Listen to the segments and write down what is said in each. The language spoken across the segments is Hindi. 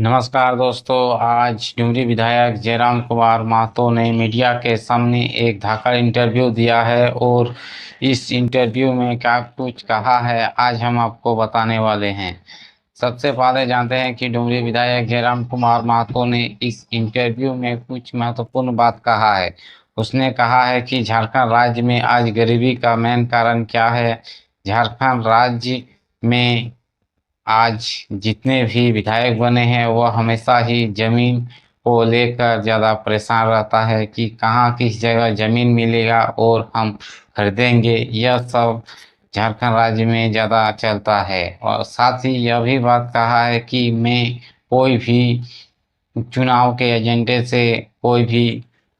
नमस्कार दोस्तों। आज डुमरी विधायक जयराम कुमार महतो ने मीडिया के सामने एक धाकड़ इंटरव्यू दिया है और इस इंटरव्यू में क्या कुछ कहा है आज हम आपको बताने वाले हैं। सबसे पहले जानते हैं कि डुमरी विधायक जयराम कुमार महतो ने इस इंटरव्यू में कुछ महत्वपूर्ण बात कहा है। उसने कहा है कि झारखंड राज्य में आज गरीबी का मेन कारण क्या है। झारखंड राज्य में आज जितने भी विधायक बने हैं वह हमेशा ही जमीन को लेकर ज़्यादा परेशान रहता है कि कहाँ किस जगह जमीन मिलेगा और हम खरीदेंगे। यह सब झारखंड राज्य में ज़्यादा चलता है और साथ ही यह भी बात कहा है कि मैं कोई भी चुनाव के एजेंडे से कोई भी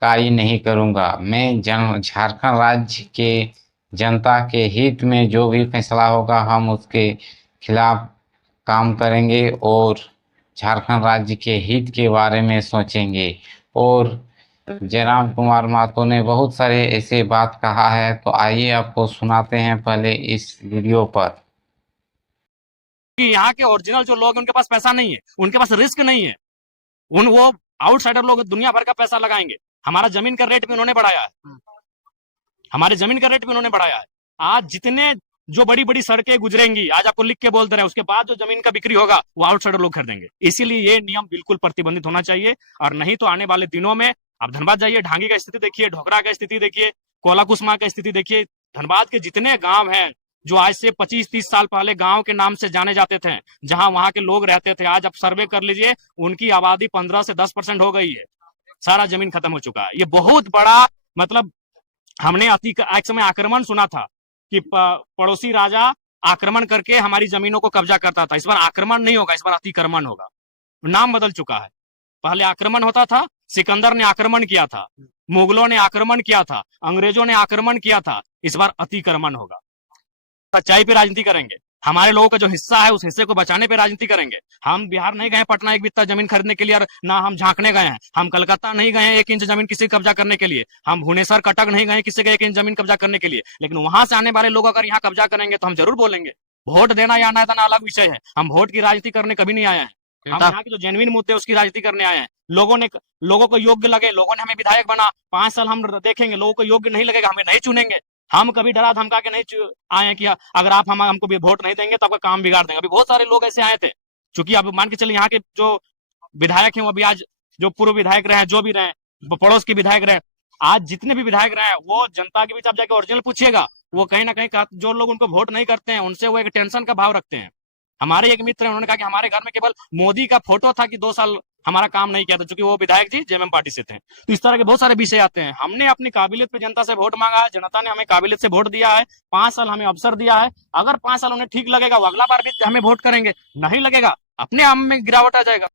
कार्य नहीं करूँगा। मैं झारखंड राज्य के जनता के हित में जो भी फैसला होगा हम उसके खिलाफ काम करेंगे और झारखंड राज्य के हित के बारे में सोचेंगे। और जयराम कुमार महतो ने बहुत सारे ऐसे बात कहा है, तो आइए आपको सुनाते हैं पहले इस वीडियो पर। कि यहाँ के ओरिजिनल जो लोग हैं उनके पास पैसा नहीं है, उनके पास रिस्क नहीं है। वो आउटसाइडर लोग दुनिया भर का पैसा लगाएंगे। हमारा जमीन का रेट भी उन्होंने बढ़ाया है, हमारे जमीन का रेट भी उन्होंने बढ़ाया है। आज जितने जो बड़ी बड़ी सड़कें गुजरेंगी, आज आपको लिख के बोल दे रहे हैं, उसके बाद जो जमीन का बिक्री होगा वो आउटसाइडर लोग खरीदेंगे। इसीलिए ये नियम बिल्कुल प्रतिबंधित होना चाहिए, और नहीं तो आने वाले दिनों में आप धनबाद जाइए, ढांगी का स्थिति देखिए, ढोकरा का स्थिति देखिए, कोलाकुसमा का स्थिति देखिए। धनबाद के जितने गांव हैं जो आज से 25-30 साल पहले गांव के नाम से जाने जाते थे, जहां वहां के लोग रहते थे, आज आप सर्वे कर लीजिए, उनकी आबादी 15 से 10% हो गई है। सारा जमीन खत्म हो चुका है। ये बहुत बड़ा मतलब हमने एक समय आक्रमण सुना था कि पड़ोसी राजा आक्रमण करके हमारी जमीनों को कब्जा करता था। इस बार आक्रमण नहीं होगा, इस बार अतिक्रमण होगा। नाम बदल चुका है। पहले आक्रमण होता था, सिकंदर ने आक्रमण किया था, मुगलों ने आक्रमण किया था, अंग्रेजों ने आक्रमण किया था। इस बार अतिक्रमण होगा। सच्चाई पे राजनीति करेंगे, हमारे लोगों का जो हिस्सा है उस हिस्से को बचाने पे राजनीति करेंगे। हम बिहार नहीं गए पटना एक बित्ता जमीन खरीदने के लिए, और ना हम झांकने गए हैं। हम कलकत्ता नहीं गए 1 इंच जमीन किसी कब्जा करने के लिए। हम भुवनेश्वर कटक नहीं गए किसी का 1 इंच जमीन कब्जा करने के लिए। लेकिन वहां से आने वाले लोग अगर यहाँ कब्जा करेंगे तो हम जरूर बोलेंगे। वोट देना या ना देना अलग विषय है, हम वोट की राजनीति करने कभी नहीं आए हैं। हम यहाँ के जो जेन्युइन मुद्दे उसकी राजनीति करने आए हैं। लोगों को योग्य लगे, लोगों ने हमें विधायक बना, 5 साल हम देखेंगे, लोगों को योग्य नहीं लगेगा, हमें नहीं चुनेंगे। हम कभी डरा धमका के नहीं आए हैं कि अगर आप हमको भी वोट नहीं देंगे तो आपका काम बिगाड़ देंगे। अभी बहुत सारे लोग ऐसे आए थे, चूंकि अब मान के चलिए यहाँ के जो विधायक हैं वो अभी आज जो पूर्व विधायक रहे, जो भी रहे, पड़ोस के विधायक रहे, आज जितने भी विधायक रहे, वो जनता के बीच आप जाके ओरिजिनल पूछिएगा, वो कहीं ना कहीं जो लोग उनको वोट नहीं करते हैं उनसे वो एक टेंशन का भाव रखते हैं। हमारे एक मित्र हैं, उन्होंने कहा कि हमारे घर में केवल मोदी का फोटो था कि 2 साल हमारा काम नहीं किया था, क्योंकि वो विधायक जी जेएमएम पार्टी से थे। तो इस तरह के बहुत सारे विषय आते हैं। हमने अपनी काबिलियत पे जनता से वोट मांगा है, जनता ने हमें काबिलियत से वोट दिया है, 5 साल हमें अवसर दिया है। अगर 5 साल उन्हें ठीक लगेगा वो अगला बार भी हमें वोट करेंगे, नहीं लगेगा अपने आप में गिरावट आ जाएगा।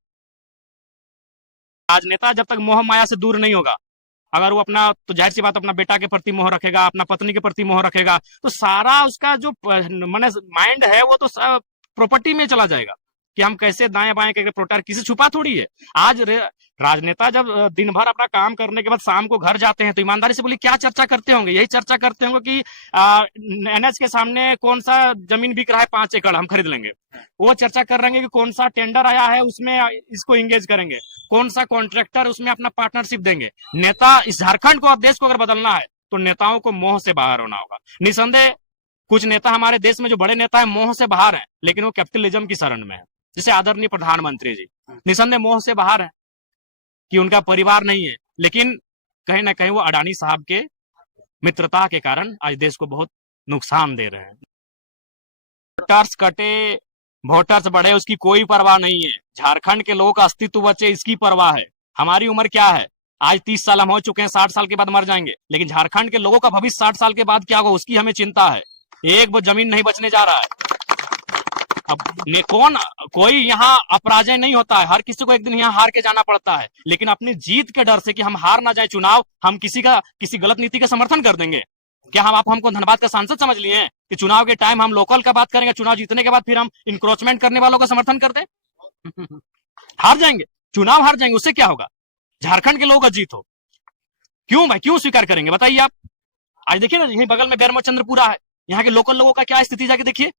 राजनेता जब तक मोह माया से दूर नहीं होगा, अगर वो अपना, तो जाहिर सी बात अपना बेटा के प्रति मोह रखेगा, अपना पत्नी के प्रति मोह रखेगा, तो सारा उसका जो माइंड है वो तो प्रॉपर्टी में चला जाएगा कि हम कैसे दाएं बाएं करके प्रोटेक्ट, किसी छुपा थोड़ी है। आज राजनेता जब दिन भर अपना काम करने के बाद शाम को घर जाते हैं तो ईमानदारी से बोलिए क्या चर्चा करते होंगे? यही चर्चा करते होंगे कि एनएच के सामने कौन सा जमीन बिक रहा है 5 एकड़, हम खरीद लेंगे। वो चर्चा कर रहे हैं कि कौन सा टेंडर आया है उसमें इसको एंगेज करेंगे, कौन सा कॉन्ट्रैक्टर उसमें अपना पार्टनरशिप देंगे। नेता इस झारखंड को, देश को अगर बदलना है तो नेताओं को मोह से बाहर होना होगा। निसंदेह कुछ नेता हमारे देश में जो बड़े नेता है मोह से बाहर है, लेकिन वो कैपिटलिज्म की शरण में है। जैसे आदरणीय प्रधानमंत्री जी निसंदेह मोह से बाहर है कि उनका परिवार नहीं है, लेकिन कहीं ना कहीं वो अडानी साहब के मित्रता के कारण आज देश को बहुत नुकसान दे रहे हैं। वोटर्स कटे, वोटर्स बढ़े, उसकी कोई परवाह नहीं है। झारखंड के लोगों का अस्तित्व बचे, इसकी परवाह है। हमारी उम्र क्या है? आज 30 साल हम हो चुके हैं, 60 साल के बाद मर जाएंगे, लेकिन झारखंड के लोगों का भविष्य 60 साल के बाद क्या होगा उसकी हमें चिंता है। एक वो जमीन नहीं बचने जा रहा है। अब कोई यहाँ अपराजय नहीं होता है, हर किसी को एक दिन यहाँ हार के जाना पड़ता है, लेकिन अपनी जीत के डर से कि हम हार ना जाए चुनाव, हम किसी गलत नीति का समर्थन कर देंगे क्या? आप हमको धनबाद का सांसद समझ लिए हैं कि चुनाव के टाइम हम लोकल का बात करेंगे, चुनाव जीतने के बाद फिर हम इंक्रोचमेंट करने वालों का समर्थन कर दें? हार जाएंगे, चुनाव हार जाएंगे, उससे क्या होगा? झारखंड के लोगों का जीत हो, क्यों भाई, क्यों स्वीकार करेंगे बताइए आप? आज देखिए ना, यही बगल में बैरमचंद्रपुरा है, यहाँ के लोकल लोगों का क्या स्थिति जाके देखिए।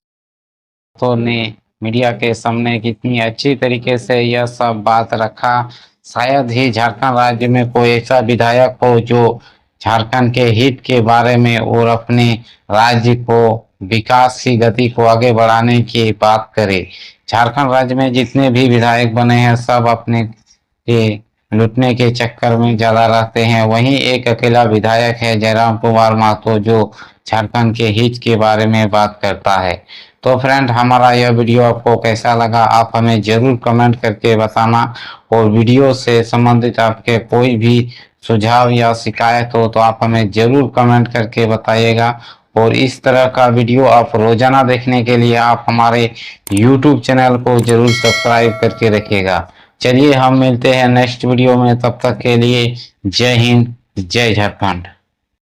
तो ने मीडिया के सामने कितनी अच्छी तरीके से यह सब बात रखा। शायद ही झारखंड राज्य में कोई ऐसा विधायक हो जो झारखंड के हित के बारे में और अपने राज्य को विकास की गति को आगे बढ़ाने की बात करे। झारखंड राज्य में जितने भी विधायक बने हैं सब अपने के लूटने के चक्कर में ज्यादा रहते हैं। वहीं एक अकेला विधायक है जयराम कुमार महतो जो झारखंड के हित के बारे में बात करता है। तो फ्रेंड, हमारा यह वीडियो आपको कैसा लगा आप हमें जरूर कमेंट करके बताना, और वीडियो से संबंधित आपके कोई भी सुझाव या शिकायत हो तो आप हमें जरूर कमेंट करके बताइएगा। और इस तरह का वीडियो आप रोजाना देखने के लिए आप हमारे YouTube चैनल को जरूर सब्सक्राइब करके रखिएगा। चलिए हम मिलते हैं नेक्स्ट वीडियो में, तब तक के लिए जय हिंद, जय झारखंड।